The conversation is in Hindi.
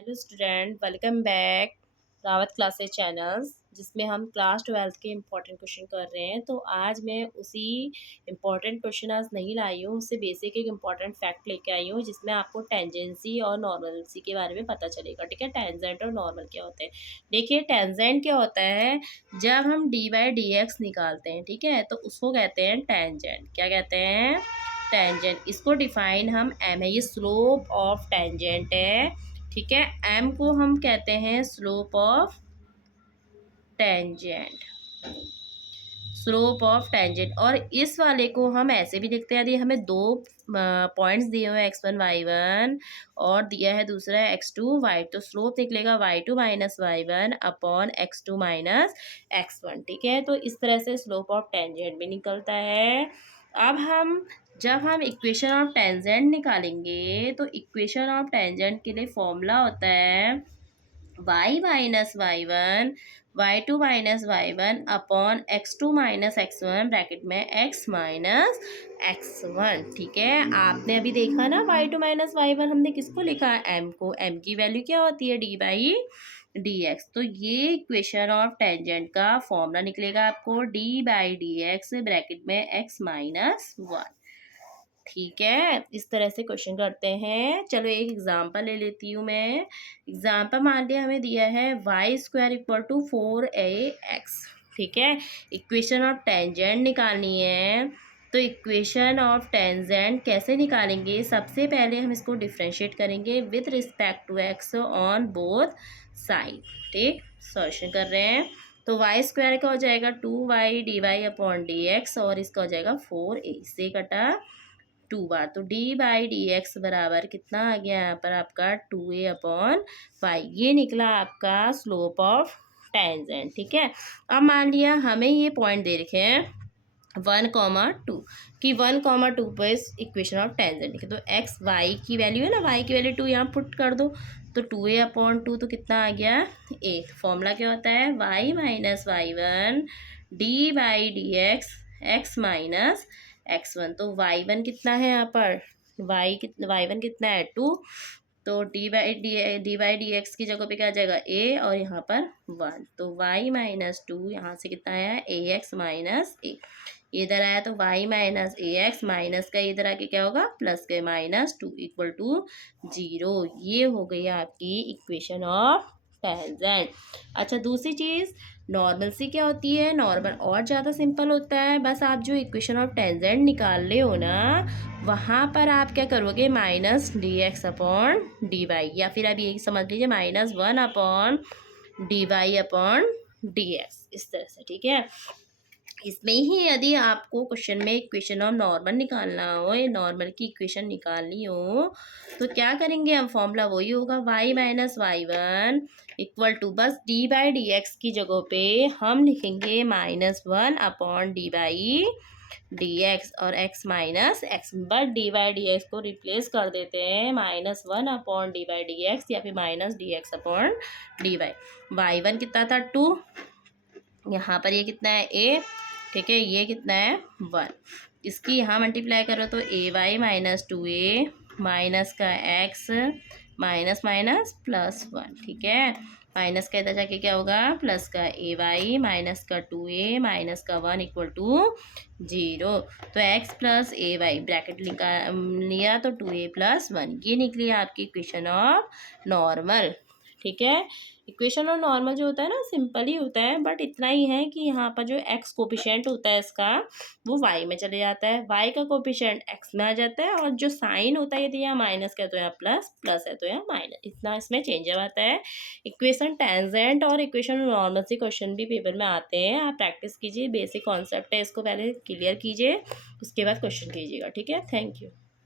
Hello student, welcome back Rawat classes channels, जिसमें हम क्लास 12th के इम्पोर्टेंट क्वेश्चन कर रहे हैं। तो आज मैं उसी इम्पोर्टेंट क्वेश्चन आज नहीं लाई हूँ, उससे बेसिक एक इम्पोर्टेंट फैक्ट लेके आई हूँ, जिसमें आपको टेंजेंसी और नॉर्मलसी के बारे में पता चलेगा। ठीक है, टेंजेंट और नॉर्मल क्या होते हैं। देखिए, टेंजेंट क्या होता है, जब हम डी बाई डी एक्स निकालते हैं, ठीक है, तो उसको कहते हैं टेंजेंट। क्या कहते हैं? टेंजेंट। इसको डिफाइन हम एम है, ये स्लोप ऑफ टेंजेंट है। ठीक है, एम को हम कहते हैं slope of tangent, slope of tangent. और इस वाले को हम ऐसे भी लिखते हैं, यदि हमें दो पॉइंट्स दिए हुए एक्स वन वाई वन और दिया है दूसरा एक्स टू वाई, तो स्लोप निकलेगा y two minus y one upon x two minus x one. ठीक है, तो इस तरह से स्लोप ऑफ टेंजेंट भी निकलता है। अब जब हम इक्वेशन ऑफ टेंजेंट निकालेंगे, तो इक्वेशन ऑफ टेंजेंट के लिए फॉर्मूला होता है y minus y one y two minus y one upon x two minus x one bracket में एक्स माइनस एक्स वन। ठीक है, आपने अभी देखा ना, y two minus y one हमने किसको लिखा? एम को। एम की वैल्यू क्या होती है? D by d x. तो ये इक्वेशन ऑफ टेंजेंट का फॉर्मूला निकलेगा आपको D by d x bracket में एक्स माइनस वन। ठीक है, इस तरह से क्वेश्चन करते हैं। चलो एक एग्जांपल ले लेती हूँ मैं। एग्जांपल मान लिया हमें दिया है Y square equal to 4ax। ठीक है, इक्वेशन ऑफ टेंजेंट निकालनी है। तो इक्वेशन ऑफ टेंजेंट कैसे निकालेंगे? सबसे पहले हम इसको डिफ्रेंशिएट करेंगे with respect to x on both side. ठीक, सॉल्यूशन कर रहे हैं। तो वाई स्क्वायर का हो जाएगा 2y d y upon d x, और इसका हो जाएगा 4a से कटा 2 बार, तो डी बाई डी एक्स बराबर कितना आ गया यहाँ पर आपका 2a अपॉन वाई। ये निकला आपका स्लोप ऑफ टेंजेंट। ठीक है, अब मान लिया हमें ये पॉइंट दे रखे हैं 1,2 कि 1,2 पर इस इक्वेशन ऑफ टेंजेंट लिखे। तो एक्स वाई की वैल्यू है ना, वाई की वैल्यू 2 यहाँ पुट कर दो, तो 2a अपॉन 2 तो कितना आ गया 8। फॉर्मूला क्या होता है? Y minus y one d by d x x minus x one. तो वाई वन कितना है यहाँ पर? वाई वन कितना है 2, तो डी बाई डी एक्स की जगह पे क्या आ जाएगा ए, और यहाँ पर 1, तो वाई माइनस 2 यहाँ से कितना आया ए एक्स माइनस ए। इधर आया तो वाई माइनस ए एक्स माइनस का इधर आके क्या होगा प्लस के माइनस 2 इक्वल टू 0। ये हो गई आपकी इक्वेशन ऑफ टेंजेंट। अच्छा, दूसरी चीज़ नॉर्मल सी क्या होती है? नॉर्मल और ज़्यादा सिंपल होता है। बस आप जो इक्वेशन ऑफ टेंजेंट निकाल रहे हो ना, वहाँ पर आप क्या करोगे? Minus d x upon d y, या फिर आप यही समझ लीजिए minus 1 upon d y upon d x, इस तरह से। ठीक है, इसमें ही यदि आपको क्वेश्चन में इक्वेशन ऑफ नॉर्मल निकालना हो, या नॉर्मल की इक्वेशन निकालनी हो, तो क्या करेंगे हम? फॉर्मूला वही होगा y minus y one equal to, बस डी बाई डी एक्स की जगह पे हम लिखेंगे -1 upon d by d x और x minus x, but d by d x को रिप्लेस कर देते हैं -1 upon d by d x, या फिर minus d x upon d y. Y one कितना था 2, यहाँ पर ये कितना है ए। ठीक है, ये कितना है 1, इसकी यहाँ मल्टीप्लाई करो तो ए वाई माइनस 2a माइनस का एक्स माइनस माइनस प्लस 1। ठीक है, माइनस का इधर जाके क्या होगा प्लस का ए वाई माइनस का 2a माइनस का 1 इक्वल टू 0। तो x प्लस ए वाई ब्रैकेट लिया तो 2a प्लस 1, ये निकली आपकी इक्वेशन ऑफ नॉर्मल। ठीक है, इक्वेशन और नॉर्मल जो होता है ना, सिंपल ही होता है, बट इतना ही है कि यहाँ पर जो एक्स कोफिशिएंट होता है इसका, वो वाई में चले जाता है, वाई का कोफिशिएंट एक्स में आ जाता है, और जो साइन होता है, यदि यहाँ माइनस का है तो यहाँ प्लस, प्लस है तो यहाँ माइनस, इतना इसमें चेंज आता है। इक्वेशन टेंजेंट और इक्वेशन नॉर्मल से क्वेश्चन भी पेपर में आते हैं, आप प्रैक्टिस कीजिए, बेसिक कॉन्सेप्ट है, इसको पहले क्लियर कीजिए, उसके बाद क्वेश्चन कीजिएगा। ठीक है, थैंक यू।